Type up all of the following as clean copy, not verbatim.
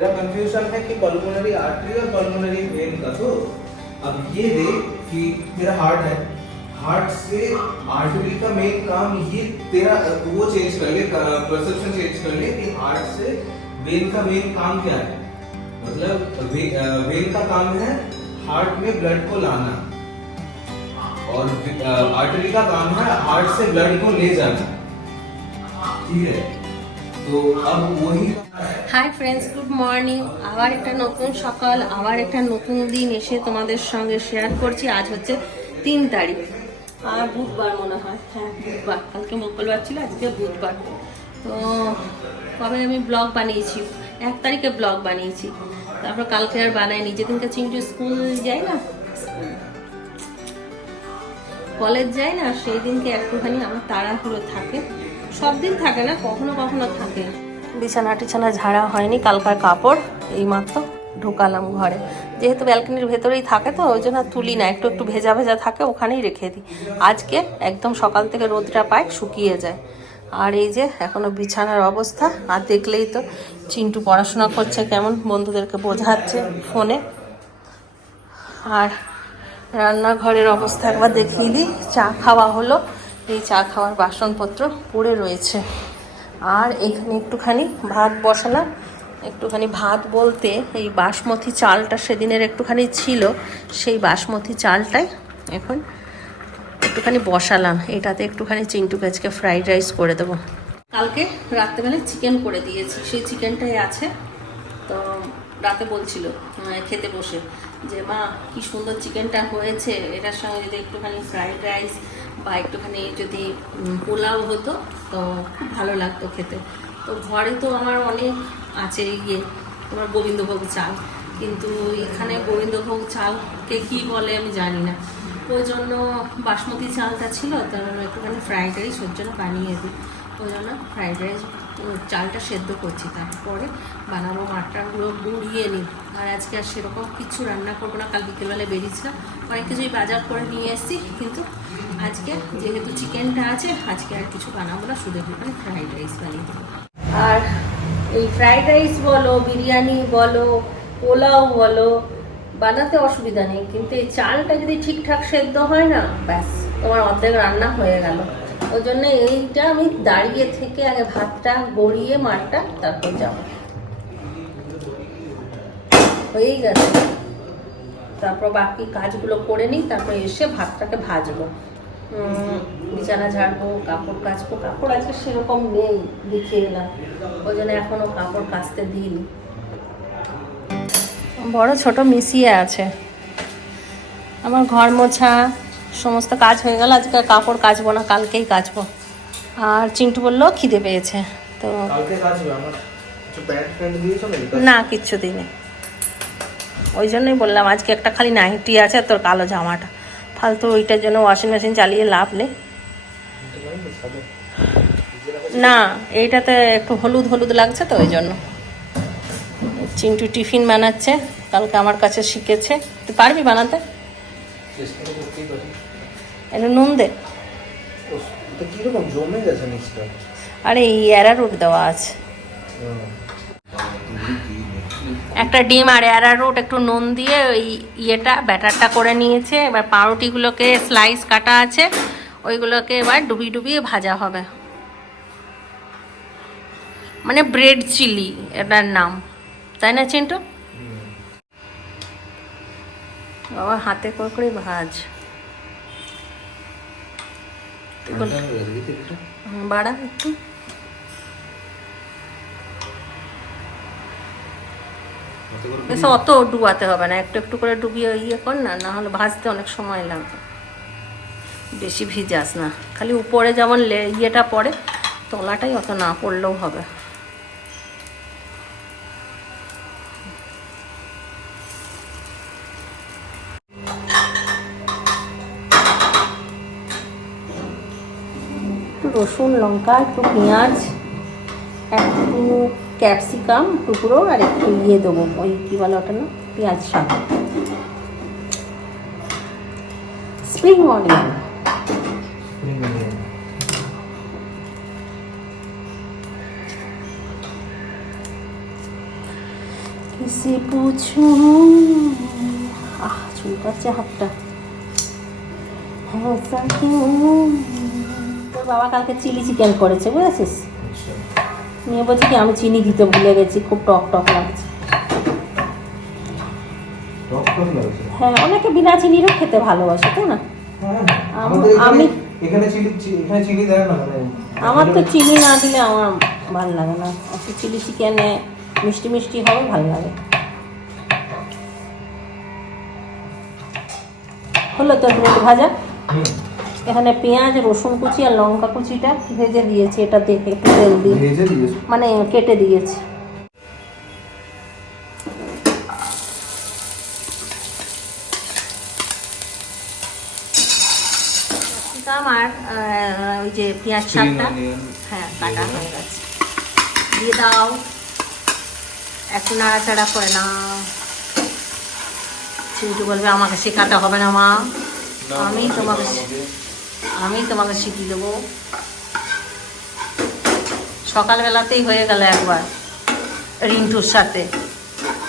तेरा कंफ्यूजन है कि पल्मोनरी आर्टरी और पल्मोनरी वेन का। तो अब ये देख कि तेरा हार्ट है, हार्ट से आर्टरी का मेन काम ये तेरा वो चेंज कर ले, परसेप्शन चेंज कर ले कि हार्ट से वेन का मेन काम क्या है। मतलब वेन का काम है हार्ट में ब्लड को लाना और आर्टरी का काम है हार्ट से ब्लड को ले जाना। ठीक है, तो अब वही। Hi friends, good morning. আবার একটা নতুন সকাল, আবার একটা নতুন দিন এসে তোমাদের সঙ্গে শেয়ার করছি। আজ হচ্ছে 3 তারিখ আর বুধবার মনে হয়, হ্যাঁ বুধবার, কালকে মঙ্গলবার ছিল, আজকে বুধবার। তো কবে আমি ব্লগ বানিয়েছি, 1 তারিখে ব্লগ বানিয়েছি, তারপর কালকে আর বানাইনি। যেদিনকে চিন্টু স্কুল যায় না, কলেজ যায় না, সেই দিনকে একটুখানি আমার তাড়াহুড়ো থাকে। সব দিন থাকে না, কখনো কখনো থাকে। বিছানা টিছানা ঝাড়া হয়নি, কালকার কাপড় এইমাত্র ঢোকালাম ঘরে। যেহেতু ব্যালকনির ভেতরেই থাকে তো ওই জন্য তুলি না, একটু একটু ভেজা ভেজা থাকে, ওখানেই রেখে দিই। আজকে একদম সকাল থেকে রোদটা পায়, শুকিয়ে যায়। আর এই যে এখনো বিছানার অবস্থা, আর দেখলেই তো চিন্টু পড়াশোনা করছে কেমন, বন্ধুদেরকে বোঝাচ্ছে ফোনে। আর রান্নাঘরের অবস্থা একবার দেখিয়ে দিই। চা খাওয়া হলো, এই চা খাওয়ার বাসনপত্র পড়ে রয়েছে। আর এখানে একটুখানি ভাত বসালাম। একটুখানি ভাত বলতে এই বাসমতি চালটা সেদিনের একটুখানি ছিল, সেই বাসমতি চালটাই এখন একটুখানি বসালাম। এটাতে একটুখানি চিন্টুকে আজকে ফ্রাইড রাইস করে দেবো। কালকে রাত্রেবেলায় চিকেন করে দিয়েছি, সেই চিকেনটাই আছে। তো রাতে বলছিল খেতে বসে যে মা কি সুন্দর চিকেনটা হয়েছে, এটার সঙ্গে যদি একটুখানি ফ্রাইড রাইস বা একটুখানি যদি পোলাও হতো তো খুব ভালো লাগতো খেতে। তো ঘরে তো আমার অনেক আছে তোমার গোবিন্দভোগ চাল, কিন্তু এখানে গোবিন্দভোগ চালকে কি বলে আমি জানি না। ওই জন্য বাসমতি চালটা ছিল, তার একটুখানি ফ্রাইড রাইস ওর জন্য বানিয়ে দিই। ওই জন্য ফ্রাইড রাইস চালটা সেদ্ধ করছি, তারপরে বানাবো। মাটনগুলো গুঁড়িয়ে নিই। আর আজকে আর সেরকম কিছু রান্না করবো না, কাল বিকেলবেলায় বেরিয়েছিলাম, অনেক কিছুই বাজার করে নিয়ে এসেছি, কিন্তু আজকে যেহেতু চিকেনটা আছে আজকে আর কিছু বানাবো না, শুধু একটুখানি ফ্রাইড রাইস বানিয়ে দেবো। আর এই ফ্রাইড রাইস বলো, বিরিয়ানি বলো, পোলাও বলো, বানাতে অসুবিধা নেই, কিন্তু এই চালটা যদি ঠিকঠাক সেদ্ধ হয় না, ব্যাস তোমার অর্ধেক রান্না হয়ে গেল। ওই জন্য এইটা আমি দাঁড়িয়ে থেকে আগে ভাতটা গড়িয়ে মাঠটা তারপর যাব, হয়েই গেছে। তারপর বাকি কাজগুলো করে নিই, তারপর এসে ভাতটাকে ভাজবো, বিছানা ঝাড়বো, কাপড় কাচবো। কাপড় আজকে সেরকম নেই, দেখিয়ে এলাম, ওই জন্য এখনও কাপড় কাচতে দিইনি। বড় ছোট মিশিয়ে আছে। আমার ঘর মোছা সমস্ত কাজ হয়ে গেল। আজকে কাপড় কাচবো না, কালকেই কাচবো। আর চিন্টু বললো খিদে পেয়েছে, তো না কিচ্ছু দিইনি। ওই জন্যই বললাম আজকে একটা খালি নাইটি আছে, তোর কালো জামাটা ফালতু, ওইটার জন্য ওয়াশিং মেশিন চালিয়ে লাভ নেই। না এইটাতে একটু হলুদ হলুদ লাগছে তো ওই জন্য। চিন্টু টিফিন বানাচ্ছে, কালকে আমার কাছে শিখেছে। তুই পারবি বানাতে? এটা নুন দে। আরে এই অ্যারারুট দেওয়া আছে, একটা ডিম আর অ্যারারুট একটু নুন দিয়ে ওই ব্যাটারটা করে নিয়েছে। এবার পাউরুটিগুলোকে স্লাইস কাটা আছে, ওইগুলোকে এবার ডুবিয়ে ডুবিয়ে ভাজা হবে, মানে ব্রেড চিলি এটার নাম, তাই না চিন্টু? বাবা হাতে করে ভাজ, বাড়া একটু। বেশ অত ডুবাতে হবে না, একটু একটু করে ডুবিয়ে কর না, না হলে ভাজতে অনেক সময় লাগবে। বেশি ভিজাস না, খালি উপরে যেমন ইয়েটা পড়ে, তলাটাই অত না পড়লেও হবে। একটু রসুন লঙ্কা, একটু পেঁয়াজ, একটু ক্যাপসিকাম টুকরো, আর একটু দেবো ওই কী বলে ওটা না, পেঁয়াজ শাক, স্প্রিং অনিয়ন। किसी पूछूं চুলকাচ্ছে হাতটা ऐसा क्यों। তোর বাবা কালকে চিলি চিকেন করেছে বুঝেছিস, নিয়ে বলছি কি আমি চিনি দিতে ভুলে গেছি, খুব টক টক লাগছে। হ্যাঁ, অনেকে বিনা চিনিরও খেতে ভালোবাসে তাই না। আমি এখানে চিনি দেয় না, মানে আমার তো চিনি না দিলে আমার ভালো লাগে না। আচ্ছা, চিলি চিকেনে মিষ্টি মিষ্টি হবে, ভালো লাগে। হলো তো ব্রেড ভাজা। এখানে পেঁয়াজ, রসুন কুচি আর লঙ্কা কুচিটা ভেজে দিয়েছি, এটা দেখে একটু তেল দিয়ে মানে কেটে দিয়েছি। আমার ওই যে পেঁয়াজ শাকটা হ্যাঁ কাটা হয়ে গেছে, দিয়ে দাও, একটু নাড়াচাড়া করে নাও। চিন্টু বলবে আমাকে শেখাতে হবে না মা, আমি তোমাকে শিখিয়ে দেবো। সকালবেলাতেই হয়ে গেল একবার রিন্টুর সাথে।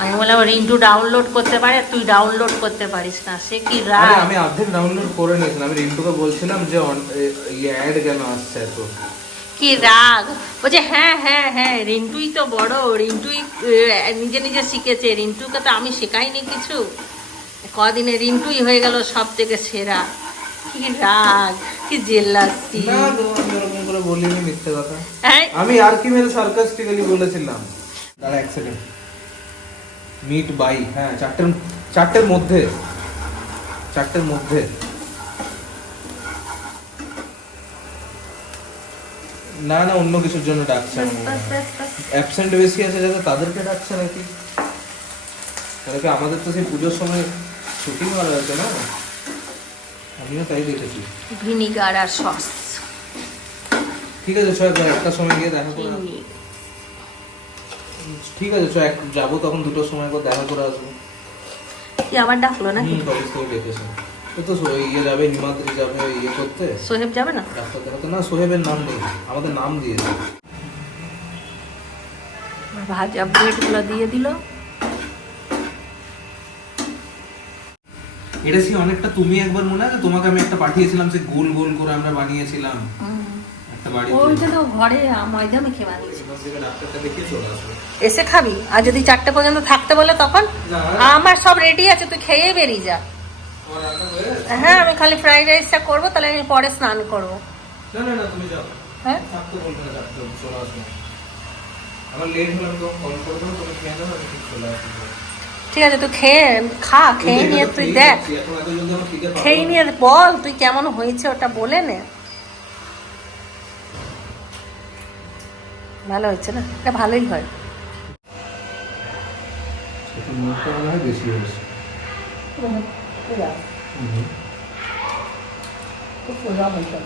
আমি বললাম রিন্টু ডাউনলোড করতে পারে, তুই ডাউনলোড করতে পারিস না, সে কি রাগ। আমি অর্ধেক ডাউনলোড করে নিয়েছিলাম, আমি রিন্টুকে বলছিলাম যে অ্যাড কেন আসছে এত, কি রাগ। বলছে হ্যাঁ হ্যাঁ হ্যাঁ রিন্টুই তো বড়, রিন্টুই নিজে নিজে শিখেছে, রিন্টুকে তো আমি শেখাইনি কিছু। কদিনে রিন্টুই হয়ে গেল সব থেকে সেরা। কি রাগ, কি জেলাসি। না তো আমি এরকম করে বলিনি, মিথ্যে কথা। আমি আর কি মেরে সার্কাস্টিক্যালি বলেছিলাম। দাঁড়া এক সেকেন্ড। মিট বাই, হ্যাঁ চারটের মধ্যে না না অন্য কিছুর জন্য ডাকছে। অ্যাবসেন্ট বেশি আছে যাতে তাদেরকে ডাকছে নাকি, তাহলে কি আমাদের তো সেই পুজোর সময় শুটিং করা আছে না, আমিও তাই দেখেছি। ভিনিগার আর সস। ঠিক আছে চল একটা সময় গিয়ে দেখা করে, ঠিক আছে চল যাবো তখন দুটোর সময় করে দেখা করে আসবো। কি আবার ডাকলো নাকি? অবশ্যই ডেকেছে তো ইয়ে যাবে, হিমাদ্রি যাবে ইয়ে করতে। সোহেব যাবে না? ডাক্তার দেখাতে না, সোহেবের নাম নেই, আমাদের নাম দিয়েছে। ভাজা ব্রেডগুলো দিয়ে দিল। এটা সেই অনেকটা তুমি একবার মনে আছে তোমাকে আমি একটা পাঠিয়েছিলাম, সে গোল গোল করে আমরা বানিয়েছিলাম একটা বাড়ি, ওইটা তো ঘরে ময়দা মেখে বানিয়েছি। ডাক্তারটা দেখিয়ে চলে আসবে। এসে খাবি, আর যদি 4টে পর্যন্ত থাকতে বলে তখন? আমার সব রেডি আছে, তুই খেয়ে বেরিয়ে যা। হ্যাঁ আমি খালি ফ্রাইড রাইসটা করবো, তাহলে আমি পরে স্নান করবো। না না না তুমি যাও, হ্যাঁ থাকতে বলবে না, থাকতে চলে আসবে। আমার লেট হলে আমি তখন কল করে দেবো, তুমি খেয়ে নেবো, আমি ঠিক চলে আসবো। ঠিক আছে, তুই খেয়ে নিয়ে তুই দেখ, খেয়ে নিয়ে বল তুই কেমন হয়েছে, ওটা বলে নে। ভালো হয়েছে না? এটা ভালোই হয়। বেশি হয়েছে। খুব সোজা হয়েছে।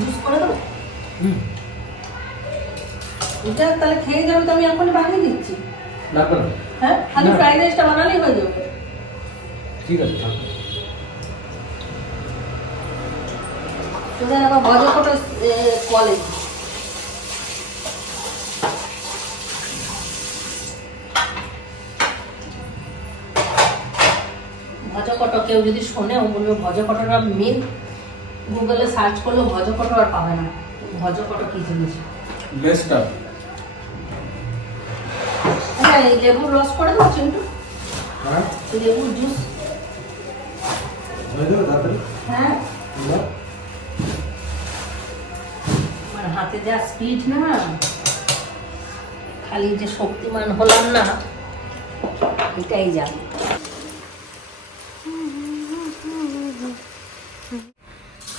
জুস করে দেবো? এটা তাহলে খেয়ে যাবে তো, আমি এখনই বানিয়ে দিচ্ছি। হ্যাঁ খালি ফ্রাইড রাইসটা বানালেই হয়ে যাবে। ঠিক আছে তোদের আবার ভজকটা কলেজ ভজকটা কেউ যদি শোনে ও বলবে ভজকটাটা মেন, গুগলে সার্চ করলে ভজকটা আর পাবে না। ভজকটা কি জিনিস? Best up. আচ্ছা এই লেবুর রস করে দেবো চিন্টু? হ্যাঁ লেবুর জুস হয়ে যাবে তাড়াতাড়ি। হ্যাঁ আমার হাতে যা স্পিড না, খালি যে শক্তিমান হলাম না এটাই যা।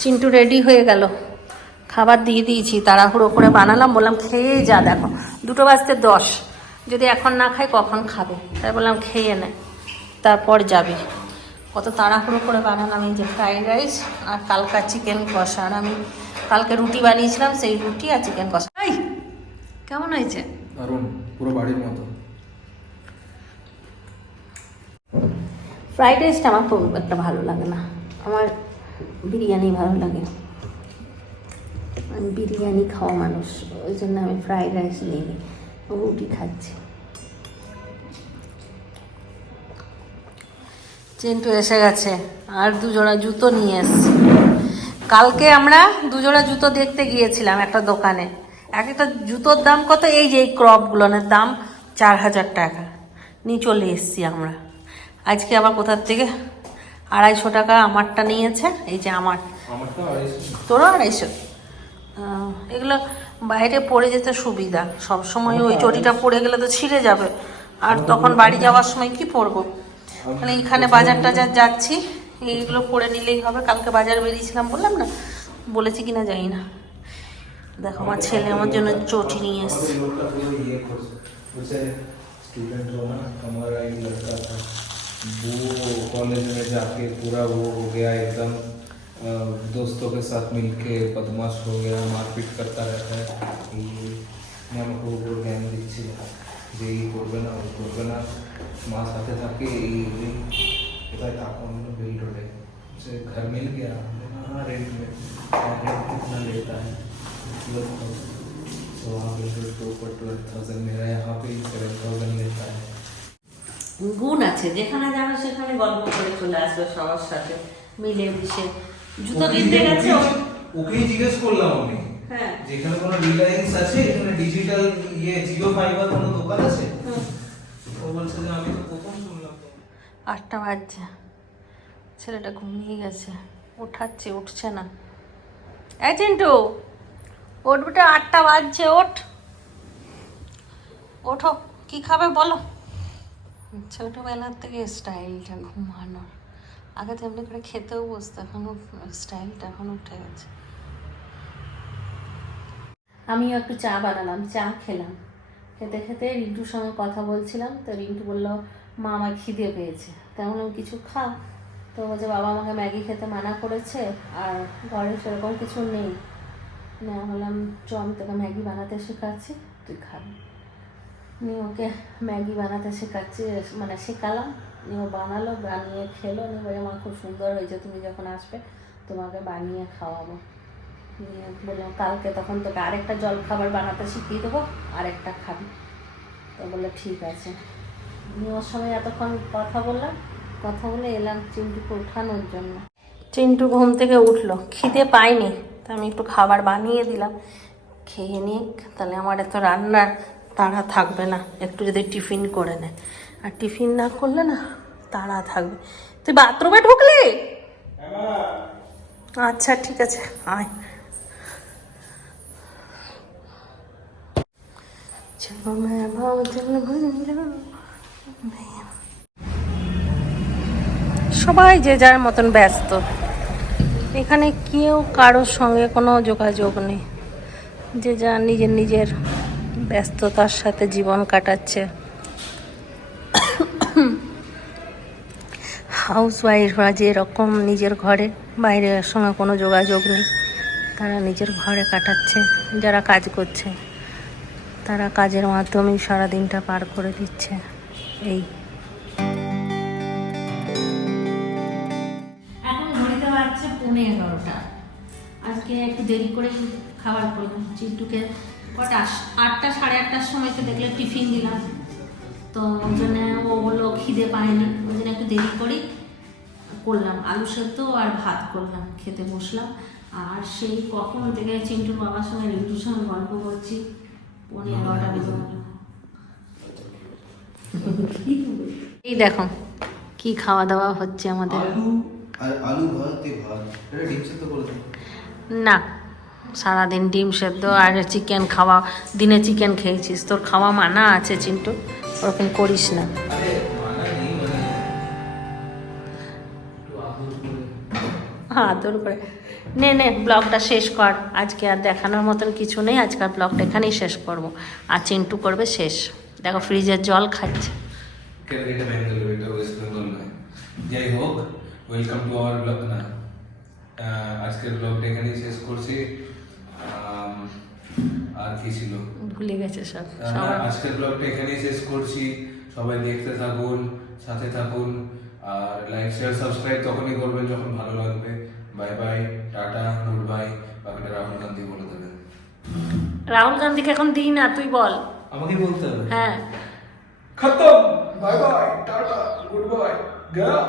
চিন্টু রেডি হয়ে গেল, খাবার দিয়ে দিয়েছি, তাড়াহুড়ো করে বানালাম, বললাম খেয়ে যা। দেখো 2:10 যদি এখন না খাই কখন খাবে, তাই বললাম খেয়ে নে তারপর যাবি। কত তাড়াহুড়ো করে বানালাম এই যে ফ্রাইড রাইস আর কালকা চিকেন কষা। আর আমি কালকে রুটি বানিয়েছিলাম, সেই রুটি আর চিকেন কষা। কেমন হয়েছে? দারুণ, পুরো বাড়ির মতো। ফ্রাইড রাইসটা আমার খুব একটা ভালো লাগে না, আমার বিরিয়ানি ভালো লাগে। আমি বিরিয়ানি খাওয়া মানুষ, ওই জন্য আমি ফ্রাইড রাইস নিই, ও রুটি খাচ্ছি। চিন্টু এসে গেছে আর দুজোড়া জুতো নিয়ে এসছে। কালকে আমরা দুজোড়া জুতো দেখতে গিয়েছিলাম একটা দোকানে, এক একটা জুতোর দাম কত, এই যে এই ক্রপগুলোর দাম 4000 টাকা, নিয়ে চলে এসছি আমরা। আজকে আবার কোথার থেকে 250 টাকা আমারটা নিয়েছে, এই যে তোরও 250। এগুলো বাইরে পরে যেতে সুবিধা, সব সময় ওই চটিটা পরে গেলে তো ছিঁড়ে যাবে, আর তখন বাড়ি যাওয়ার সময় কি পরবো, মানে এখানে বাজার টাজার যাচ্ছি, এইগুলো পরে নিলেই হবে। কালকে বাজার বেরিয়েছিলাম বললাম না, বলেছি কিনা জানি না। দেখো আমার ছেলে আমার জন্য চটি নিয়ে এসছে। वो कॉलेज में जाके पूरा वो हो गया एकदम, दोस्तों के साथ मिलके बदमाश हो गया, मारपीट करता रहता है। আমাকে ওগুলো জ্ঞান দিচ্ছিল যে এই করবে না, ওই করবে না, মার সাথে থাকে। এই কোথায় টাকা অন্য बिल रोडे से घर मिल गया, हाँ रेंट में, रेंट कितना लेता है 12,000, तो वहाँ बिल्कुल तो ऊपर 12,000 मेरा, यहाँ पे 7,000 लेता है। গুণ আছে, যেখানে যাবে সেখানে গল্প করে চলে আসবে সবার সাথে মিলে মিশে। জুতো কিনতে গেছে, ওকেই জিজ্ঞেস করলাম আমি, হ্যাঁ যেখানে কোনো রিলায়েন্স আছে, এখানে ডিজিটাল ইয়ে জিও ফাইবার কোনো দোকান আছে, ও বলছে যে আমি তো প্রথম শুনলাম। 8টা বাজছে, ছেলেটা ঘুমিয়ে গেছে, উঠছে না। এই চিন্টু ওঠ বেটা, 8টা বাজছে, ওঠো, কি খাবে বলো। ছোটবেলার থেকে স্টাইলটা ঘুমানোর, আগে তো এমনি করে খেতেও বসতো, এখন স্টাইলটা এখন উঠে গেছে। আমিও একটু চা বানালাম, চা খেলাম, খেতে খেতে রিন্টুর সঙ্গে কথা বলছিলাম। তো রিন্টু বললো মা আমার খিদে পেয়েছে, তেমন কিছু খা। তো বলছে বাবা আমাকে ম্যাগি খেতে মানা করেছে, আর ঘরে সেরকম কিছু নেই। না বললাম চ আমি তোকে ম্যাগি বানাতে শেখাচ্ছি, তুই খাবি। নিয়ে ওকে ম্যাগি বানাতে শেখালাম, নিয়ে ও বানালো, বানিয়ে খেলো, নিয়ে বলে মা খুব সুন্দর হয়েছে, তুমি যখন আসবে তোমাকে বানিয়ে খাওয়াবো। নিয়ে বললাম কালকে তখন তোকে আরেকটা জল খাবার বানাতে শিখিয়ে দেবো, আরেকটা খাবি। তো বললো ঠিক আছে। নিয়ে ওর সঙ্গে এতক্ষণ কথা বলে এলাম চিন্টুকে ওঠানোর জন্য। চিন্টু ঘুম থেকে উঠলো, খিদে পাইনি, তা আমি একটু খাবার বানিয়ে দিলাম, খেয়ে নিক, তাহলে আমার এত রান্নার তাড়া থাকবে না। একটু যদি টিফিন করে নেয়, আর টিফিন না করলে না তাড়া থাকবে। তুই বাথরুমে ঢুকলি? আচ্ছা ঠিক আছে, আয়। সবাই যে যার মতন ব্যস্ত, এখানে কেউ কারোর সঙ্গে কোনো যোগাযোগ নেই, যে যা নিজের ব্যস্ততার সাথে জীবন কাটাচ্ছে। হাউস ওয়াইফরা যেরকম নিজের ঘরে, বাইরের সঙ্গে কোনো যোগাযোগ নেই, তারা নিজের ঘরে কাটাচ্ছে। যারা কাজ করছে তারা কাজের মাধ্যমেই সারাদিনটা পার করে দিচ্ছে। এই এখন ঘড়িতে বাজছে 11:30। আজকে একটু দেরি করে খাবার করলাম। চিন্টুকে কটা 8টা 8:30টার সময় তো দেখলে টিফিন দিলাম, তো ওই জন্য ও বললো খিদে পায়নি, ওই জন্য একটু দেরি করেই করলাম। আলু সেদ্ধ আর ভাত করলাম, খেতে বসলাম। আর সেই কখন থেকে চিন্টুর বাবার সঙ্গে রিন্টুর সঙ্গে গল্প করছি, 11:30টা বেজে গেল। এই দেখো কি খাওয়া দাওয়া হচ্ছে আমাদের। আলু ভাত, এটা ডিম সেদ্ধ করে দাও না, সারাদিন ডিম সেদ্ধ আর চিকেন খাওয়া, দিনে চিকেন খেয়েছিস, তোর খাওয়া মানা আছে চিন্টু, ওরকম করিস না। হ্যাঁ তোর করে নে ব্লগটা শেষ কর, আজকে আর দেখানোর মতন কিছু নেই, আজকাল ব্লগটা এখানেই শেষ করব। আর চিন্টু করবে শেষ। দেখো ফ্রিজের জল খাচ্ছে। যাই হোক, ওয়েলকাম টু আওয়ার ব্লগ। না আজকের ব্লগটা এখানেই শেষ করছি। আর কি ছিল ভুলে গেছে সব। আজকের ব্লগটা এখানেই শেষ করছি। সবাই দেখতে থাকুন, সাথে থাকুন, আর লাইক শেয়ার সাবস্ক্রাইব তখনই করবেন যখন ভালো লাগবে। Bye bye, tata, good bye. বাকিটা রাহুল গান্ধী বলে দেবে। রাহুল গান্ধীকে এখন দিই না, তুই বল। আমাকে বলতে হবে হ্যাঁ, খতম, bye bye, tata, good bye, Gaya.